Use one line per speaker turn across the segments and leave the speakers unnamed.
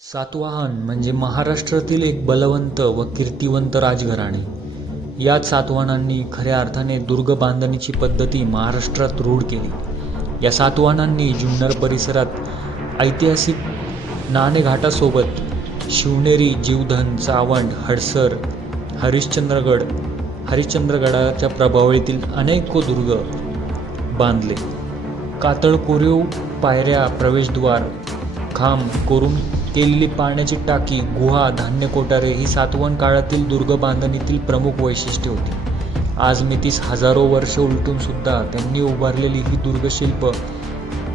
सातवाहन म्हणजे महाराष्ट्रातील एक बलवंत व कीर्तिवंत राजघराणे. याच सातवाहनांनी खऱ्या अर्थाने दुर्ग बांधणीची पद्धती महाराष्ट्रात रूढ केली. या सातवाहनांनी जुन्नर परिसरात ऐतिहासिक नाणेघाटासोबत शिवनेरी जीवधन चावंड हडसर हरिश्चंद्रगड हरिश्चंद्रगडाच्या प्रभावळीतील अनेक दुर्ग बांधले. कातळ कोरीव पायऱ्या प्रवेशद्वार खांब कोरून केलेली पाण्याची टाकी गुहा धान्य कोठारे ही सातवण काळातील दुर्ग बांधणीतील प्रमुख वैशिष्ट्ये होती. आज मितीस हजारो वर्ष उलटून सुद्धा त्यांनी उभारलेली ही दुर्गशिल्प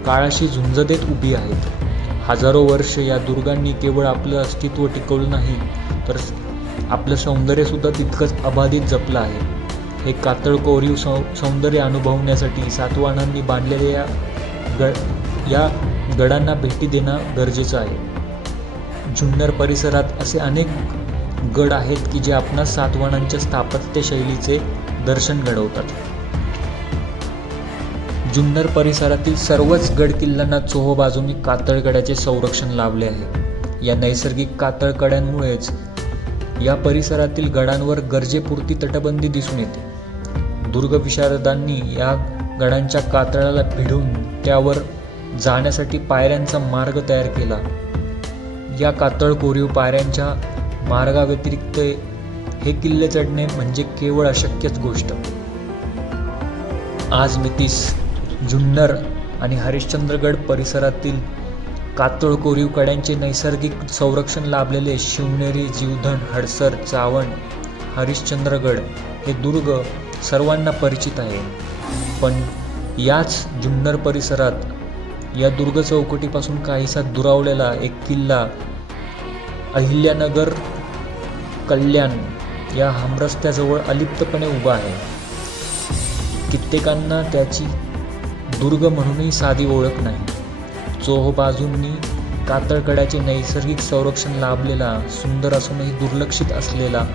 काळाशी झुंज देत उभी आहेत. हजारो वर्ष या दुर्गांनी केवळ आपलं अस्तित्व टिकवलं नाही तर आपलं सौंदर्यसुद्धा तितकंच अबाधित जपलं आहे. हे कातळ कोरीव सौ सौंदर्य अनुभवण्यासाठी सातवाहनांनी बांधलेल्या या गड या गडांना भेटी देणं गरजेचं आहे. जुन्नर परिसरात असे अनेक गड आहेत की जे आपणास सातवाहनांच्या स्थापत्य शैलीचे दर्शन घडवतात. जुन्नर परिसरातील सर्वच गड किल्ल्यांना चोहोबाजूंनी कातळगडाचे संरक्षण लाभले आहे. या नैसर्गिक कातळकड्यांमुळेच या परिसरातील गडांवर गरजेपुरती तटबंदी दिसून येते. दुर्ग विशारदांनी या गडांच्या कातळाला भिडून त्यावर जाण्यासाठी पायऱ्यांचा मार्ग तयार केला. या कातळ कोरीव पायऱ्यांच्या मार्गाव्यतिरिक्त हे किल्ले चढणे म्हणजे केवळ अशक्यच गोष्ट. आज मितीस जुन्नर आणि हरिश्चंद्रगड परिसरातील कातळ कोरीव कड्यांचे नैसर्गिक संरक्षण लाभलेले शिवनेरी जीवधन हडसर चावण हरिश्चंद्रगड हे दुर्ग सर्वांना परिचित आहे. पण याच जुन्नर परिसरात या दुर्ग चौकटीपासून काहीसा दुरावलेला एक किल्ला अहिल्यानगर कल्याण या हमरस्त्याजवळ अलिप्तपणे उभा आहे. कित्येकांना त्याची दुर्ग म्हणूनही साधी ओळख नाही. चोहोबाजूंनी कातळकड्याचे नैसर्गिक संरक्षण लाभलेला सुंदर असूनही दुर्लक्षित असलेला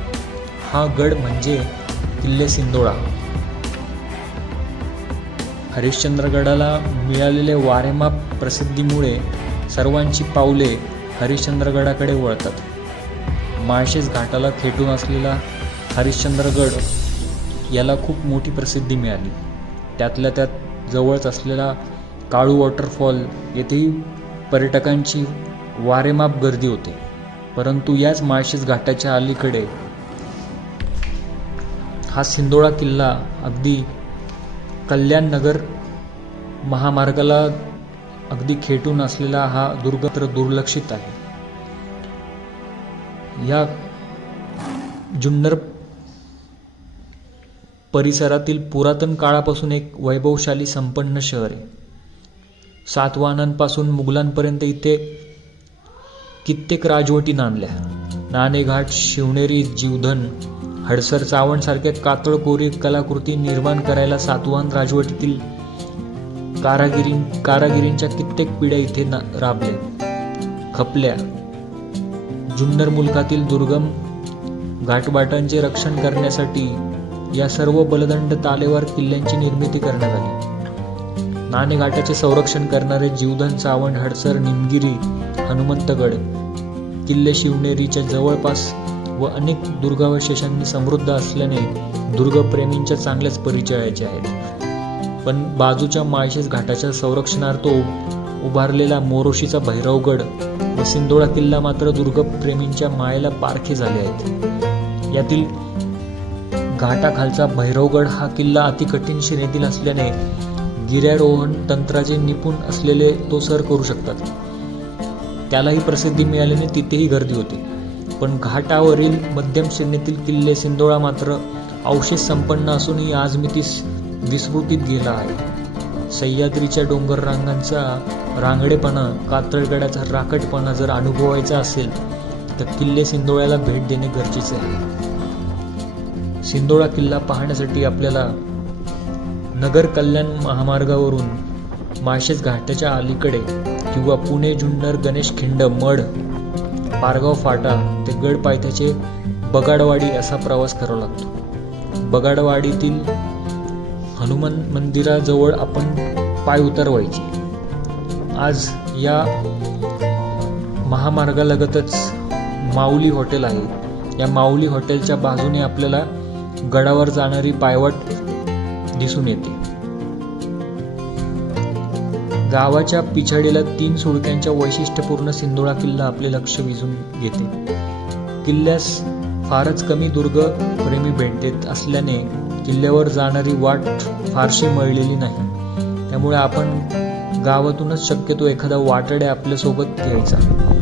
हा गड म्हणजे किल्ले सिंदोळा. हरिश्चंद्रगडाला मिळालेले वारेमाप प्रसिद्धीमुळे सर्वांची पावले हरिश्चंद्रगडाकडे वळतात. माळशेज घाटाला थेटून असलेला हरिश्चंद्रगड याला खूप मोठी प्रसिद्धी मिळाली. त्यातल्या त्यात जवळच असलेला काळू वॉटरफॉल येथेही पर्यटकांची वारेमाप गर्दी होते. परंतु याच माळशेज घाटाच्या अलीकडे हा सिंदोळा किल्ला अगदी कल्याणनगर महामार्गाला अगदी खेटून असलेला हा दुर्ग तर दुर्लक्षित आहे. या जुन्नर परिसरातील पुरातन काळापासून एक वैभवशाली संपन्न शहर आहे. सातवाहनांपासून मुघलांपर्यंत इथे कित्येक राजवटी नांदल्या नाणेघाट शिवनेरी जीवधन हडसर चावणसारख्या कातळ कोरी कलाकृती निर्माण करायला सातवाहन राजवटीतील कारागिरी कारागिरींच्या कित्येक पिढ्या इथे ना राबल्या. खपल्या. जुन्नर मुलकातील दुर्गम घाटबाटांचे रक्षण करण्यासाठी या सर्व बलदंड तालेवार किल्ल्यांची निर्मिती करण्यात आली. नाणेघाटाचे संरक्षण करणारे जीवधन चावण हडसर निमगिरी हनुमंतगड किल्ले शिवनेरीच्या जवळपास व अनेक दुर्गावशेषांनी समृद्ध असल्याने दुर्गप्रेमींच्या चांगल्याच परिचयाचे आहेत. पण बाजूच्या माळशेज घाटाच्या संरक्षणार्थ उभारलेला मोरोशीचा भैरवगड व सिंदोळा किल्ला मात्र दुर्गप्रेमींच्या मायेला पारखे झाले आहेत. यातील घाटाखालचा भैरवगड हा किल्ला अतिकठीण श्रेणीतील असल्याने गिर्यारोहण तंत्राचे निपुण असलेले तो सर करू शकतात. त्यालाही प्रसिद्धी मिळाल्याने तिथेही गर्दी होती. पण घाटावरील मध्यम श्रेणीतील किल्ले सिंदोळा मात्र अवशेष संपन्न असूनही आज मी तीस विस्मृतीत गेला आहे. सह्याद्रीच्या डोंगर रांगांचा रांगडेपणा कातळगडाचा राकटपणा जर अनुभवायचा असेल तर किल्ले सिंदोळ्याला भेट देणे गरजेचे आहे. सिंदोळा किल्ला पाहण्यासाठी आपल्याला नगर कल्याण महामार्गावरून माळशेज घाटाच्या अलीकडे किंवा पुणे जुन्नर गणेश खिंड मढ पारगाव फाटा ते गड पायथ्याचे बगाडवाडी असा प्रवास करावा लागतो. बगाडवाडीतील हनुमान मंदिराजवळ आपण पाय उतरवायचे. आज या महामार्गालगतच माऊली हॉटेल आहे. या माऊली हॉटेलच्या बाजूने आपल्याला गडावर जाणारी पायवाट दिसून येते. गावाच्या पिछाडीला तीन सुळक्यांच्या वैशिष्ट्यपूर्ण सिंधुळा किल्ला आपले लक्ष विझून घेते. किल्ल्यास फारच कमी दुर्ग प्रेमी देत असल्याने किल्ल्यावर जाणारी वाट फारशी मळलेली नाही. त्यामुळे आपण गावातूनच शक्यतो एखादा वाटडे आपल्यासोबत घ्यायचा.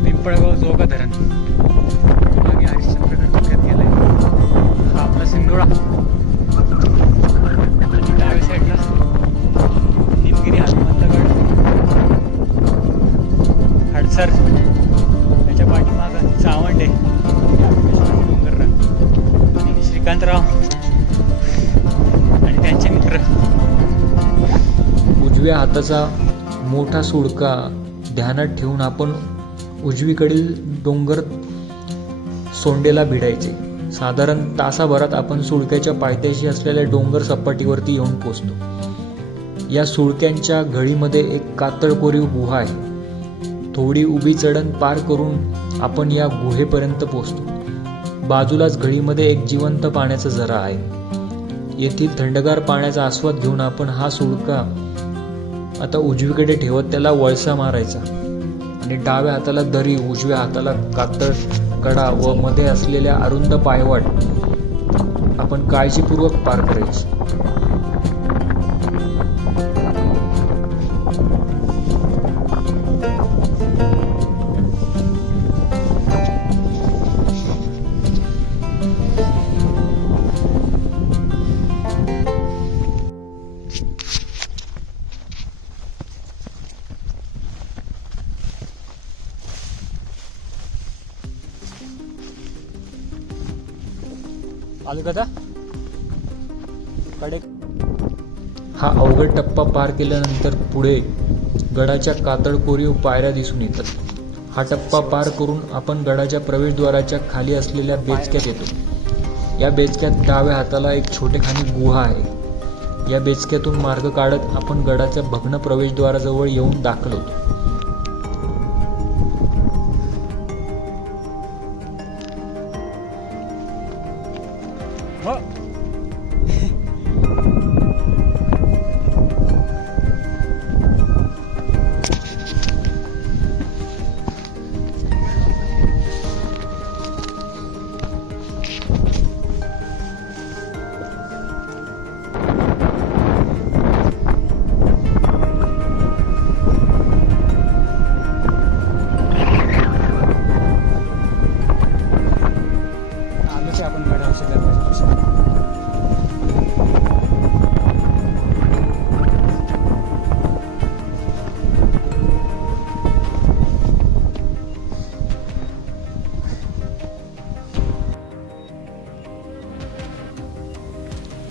पिंपळगाव जोगा धरण मागे हरिश्चंद्रगड गेलाय. हा आपला सिंधुळा सर त्याच्या पाठीमागं चावंडे डोंगररांग आणि श्रीकांतराव आणि त्यांचे मित्र.
उजव्या हाताचा मोठा सुळका ध्यानात ठेवून आपण उजवीकडील डोंगर सोंडेला भिडायचे. साधारण तासाभरात आपण सुळक्याच्या पायथ्याशी असलेल्या डोंगर सपाटीवरती येऊन पोचतो. या सुळक्यांच्या घळीमध्ये एक कातळ कोरीव गुहा आहे. थोडी उभी चढण पार करून आपण या गुहेपर्यंत पोचतो बाजूलाच घडीमध्ये एक जिवंत पाण्याचा झरा आहे. येथील थंडगार पाण्याचा आस्वाद घेऊन आपण हा सुळका आता उजवीकडे ठेवत त्याला वळसा मारायचा. आणि डाव्या हाताला दरी उजव्या हाताला कातळ कडा व मध्ये असलेल्या अरुंद पायवाट आपण काळजीपूर्वक पार करायची.
आलो का कडे.
हा अवघड टप्पा पार केल्यानंतर पुढे गडाच्या कातळ कोरीव पायऱ्या दिसून येतात. हा टप्पा पार करून आपण गडाच्या प्रवेशद्वाराच्या खाली असलेल्या बेचक्यात येतो. या बेचक्यात डाव्या हाताला एक छोटेखानी गुहा आहे. या बेचक्यातून मार्ग काढत आपण गडाच्या भग्न प्रवेशद्वाराजवळ येऊन दाखल होतो.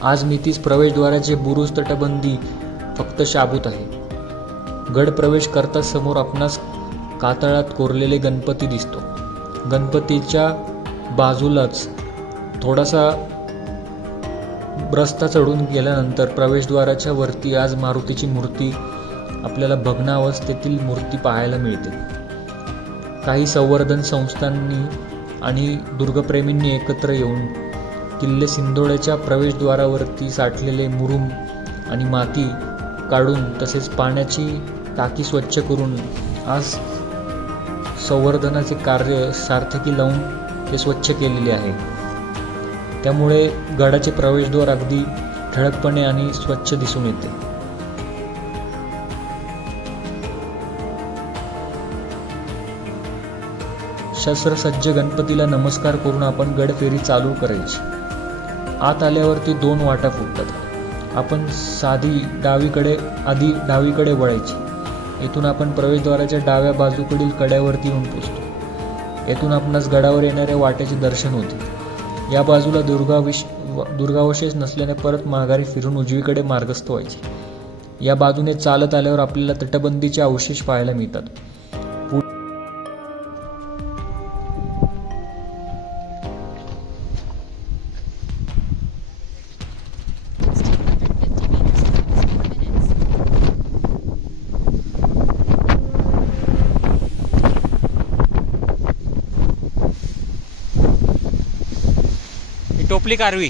आज मितीस प्रवेशद्वाराचे बुरुज तटबंदी फक्त शाबूत आहे. गड प्रवेश करता समोर आपणास कातळात कोरलेले गणपती दिसतो. गणपतीच्या बाजूलाच थोडासा रस्ता चढून गेल्यानंतर प्रवेशद्वाराच्या वरती आज मारुतीची मूर्ती आपल्याला भग्नावस्थेतील मूर्ती पाहायला मिळते. काही संवर्धन संस्थांनी आणि दुर्गप्रेमींनी एकत्र येऊन किल्ले सिंधोड्याच्या प्रवेशद्वारावरती साठलेले मुरुम आणि माती काढून तसेच पाण्याची टाकी स्वच्छ करून आज संवर्धनाचे कार्य सार्थकी लावून ते स्वच्छ केलेले आहे. त्यामुळे गडाचे प्रवेशद्वार अगदी ठळकपणे आणि स्वच्छ दिसून येते. शस्त्रसज्ज गणपतीला नमस्कार करून आपण गडफेरी चालू करायची. आत आल्यावरती दोन वाटा फुटतात. आपण साधी डावीकडे आधी डावीकडे वळायची. येथून आपण प्रवेशद्वाराच्या डाव्या बाजूकडील कड्यावरती येऊन पोचतो. येथून आपणास गडावर येणाऱ्या वाट्याचे दर्शन होते. या बाजूला दुर्गाविश दुर्गावशेष नसल्याने परत माघारी फिरून उजवीकडे मार्गस्थ व्हायचे. या बाजूने चालत आल्यावर आपल्याला तटबंदीचे अवशेष पाहायला मिळतात.
टोपली कारवी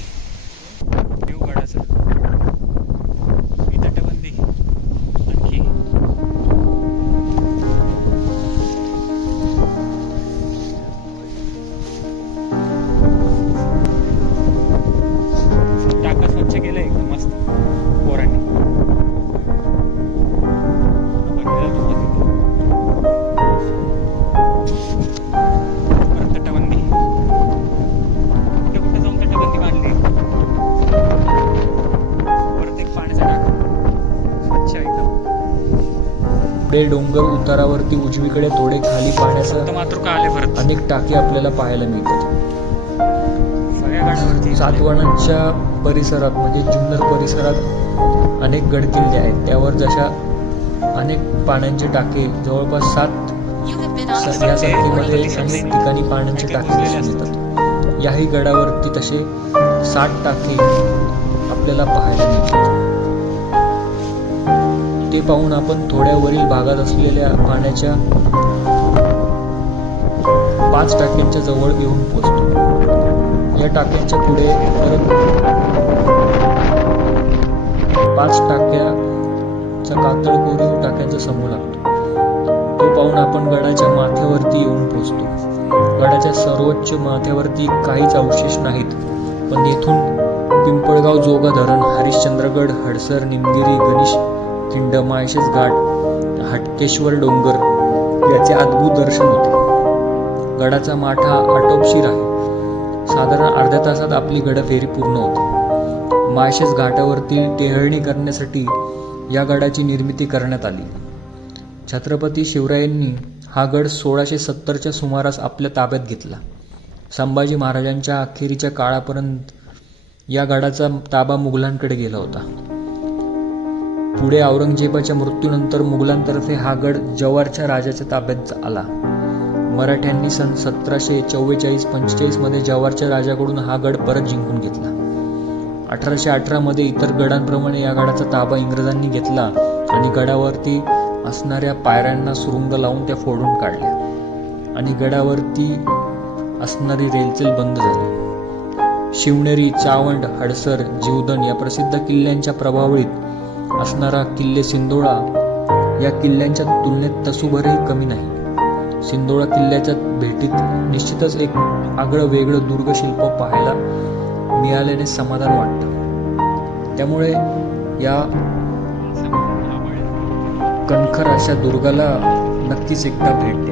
पुढे डोंगर उतारावरती उजवीकडे थोडे खाली पाण्याचं अनेक टाके आपल्याला पाहायला मिळतात. सातवाहनांच्या परिसरात म्हणजे जुन्नर परिसरात अनेक गडकिल्ले आहेत. त्यावर जशा अनेक पाण्याचे टाके जवळपास सात या संख्येमध्ये अनेक ठिकाणी पाण्याचे टाके दिसून येतात. याही गडावरती तसे सात टाके आपल्याला पाहायला मिळतात. ते पाहून आपण थोड्या वरील भागात असलेल्या पाण्याच्या पाच टाक्यांच्या जवळ येऊन पोचतो या टाक्यांच्या पुढे परत पाच टाक्याचा कातळ कोरीव टाक्यांचा समूह लागतो. तो पाहून आपण गडाच्या माथ्यावरती येऊन पोहोचतो. गडाच्या सर्वोच्च माथ्यावरती काहीच अवशेष नाहीत पण येथून पिंपळगाव जोगा धरण हरिश्चंद्रगड हडसर निमगिरी गणेश खिंडमाळशेज घाट हटकेश्वर डोंगर याचे अद्भुत दर्शन होते. गडाचा माठा आटोपशीर आहे. साधारण अर्ध्या तासात आपली गडफेरी पूर्ण होते. माळशेज घाटावरती टेहळणी करण्यासाठी या गडाची निर्मिती करण्यात आली. छत्रपती शिवरायांनी हा गड सोळाशे सत्तरच्या सुमारास आपल्या ताब्यात घेतला. संभाजी महाराजांच्या अखेरीच्या काळापर्यंत या गडाचा ताबा मुघलांकडे गेला होता. पुढे औरंगजेबाच्या मृत्यूनंतर मुघलांतर्फे हा गड जव्हारच्या राजाच्या ताब्यात आला. मराठ्यांनी सन सतराशे चव्वेचाळीस पंचेचाळीसमध्ये जव्हारच्या राजाकडून हा गड परत जिंकून घेतला. अठराशे अठरामध्ये इतर गडांप्रमाणे या गडाचा ताबा इंग्रजांनी घेतला आणि गडावरती असणाऱ्या पायऱ्यांना सुरुंग लावून त्या फोडून काढल्या. आणि गडावरती असणारी रेलचेल बंद झाली. शिवनेरी चावंड हडसर जीवदन या प्रसिद्ध किल्ल्यांच्या प्रभावळीत असणारा किल्ले सिंदोळा या किल्ल्यांच्या तुलनेत तसूभरही कमी नाही. सिंदोळा किल्ल्याच्या भेटीत निश्चितच एक आगळं वेगळं दुर्गशिल्प पाहायला मिळाल्याने समाधान वाटतं. त्यामुळे या कणखर अशा दुर्गाला नक्कीच एकदा भेट.